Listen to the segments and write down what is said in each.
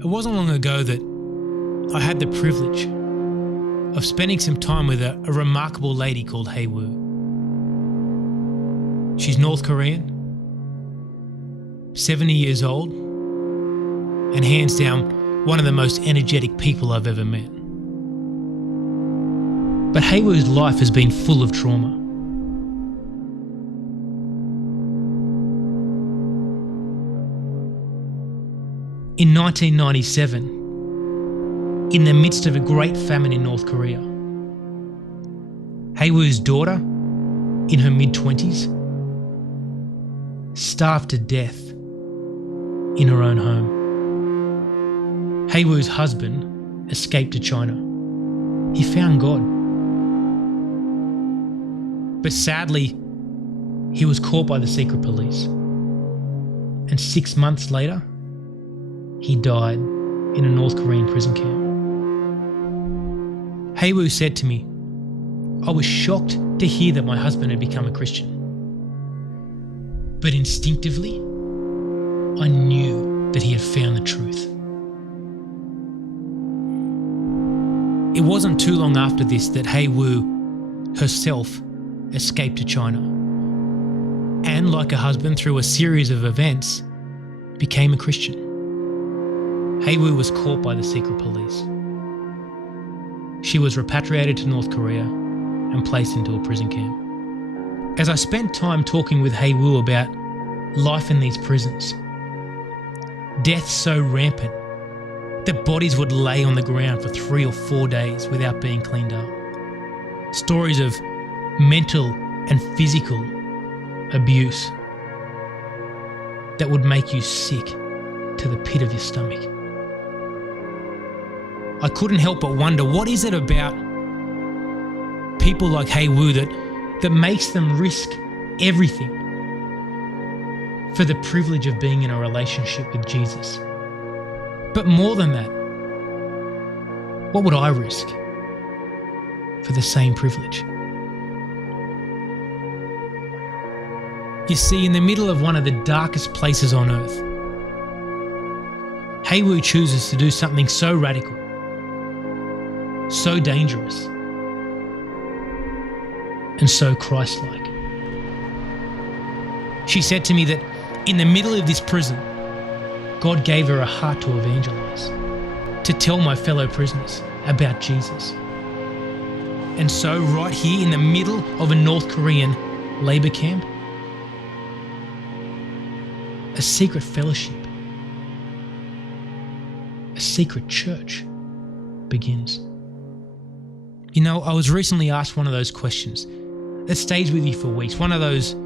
It wasn't long ago that I had the privilege of spending some time with a remarkable lady called Hey Woo. She's North Korean, 70 years old, and hands down one of the most energetic people I've ever met. But Hey Woo's life has been full of trauma. In 1997, in the midst of a great famine in North Korea, Hey Woo's daughter, in her mid-20s, starved to death in her own home. Hey Woo's husband escaped to China. He found God. But sadly, he was caught by the secret police. And 6 months later, he died in a North Korean prison camp. Hey Woo said to me, "I was shocked to hear that my husband had become a Christian. But instinctively, I knew that he had found the truth." It wasn't too long after this that Hey Woo herself escaped to China, and like her husband, through a series of events, became a Christian. Hey Woo was caught by the secret police. She was repatriated to North Korea and placed into a prison camp. As I spent time talking with Hey Woo about life in these prisons, death so rampant that bodies would lay on the ground for 3 or 4 days without being cleaned up. Stories of mental and physical abuse that would make you sick to the pit of your stomach. I couldn't help but wonder, what is it about people like Hey Woo that makes them risk everything for the privilege of being in a relationship with Jesus? But more than that, what would I risk for the same privilege? You see, in the middle of one of the darkest places on earth, Hey Woo chooses to do something so radical, so dangerous, and so Christ-like. She said to me that in the middle of this prison, God gave her a heart to evangelize, to tell my fellow prisoners about Jesus. And so right here in the middle of a North Korean labor camp, a secret fellowship, a secret church begins. You know, I was recently asked one of those questions that stays with you for weeks, one of those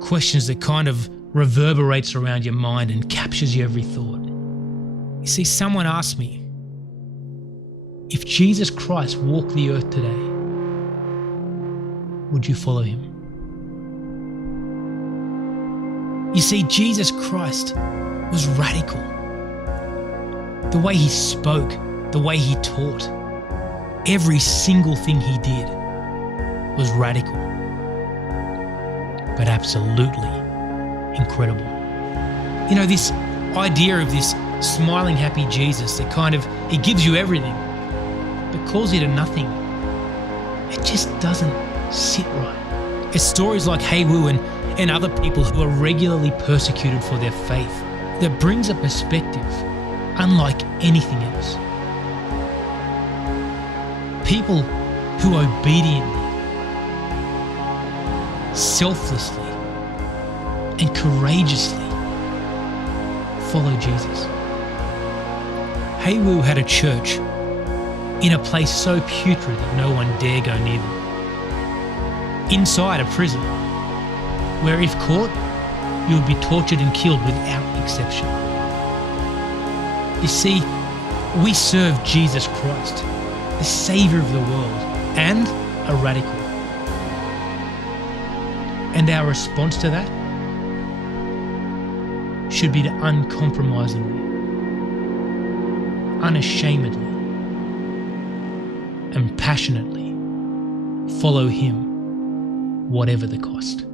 questions that kind of reverberates around your mind and captures your every thought. You see, someone asked me, if Jesus Christ walked the earth today, would you follow him? You see, Jesus Christ was radical. The way he spoke, the way he taught, every single thing he did was radical, but absolutely incredible. You know, this idea of this smiling, happy Jesus that kind of, he gives you everything, but calls you to nothing, it just doesn't sit right. It's stories like Hey Woo and other people who are regularly persecuted for their faith that brings a perspective unlike anything else. People who obediently, selflessly, and courageously follow Jesus. Hey Woo had a church in a place so putrid that no one dare go near them. Inside a prison, where if caught, you would be tortured and killed without exception. You see, we serve Jesus Christ, the Saviour of the world, and a radical. And our response to that should be to uncompromisingly, unashamedly, and passionately follow him, whatever the cost.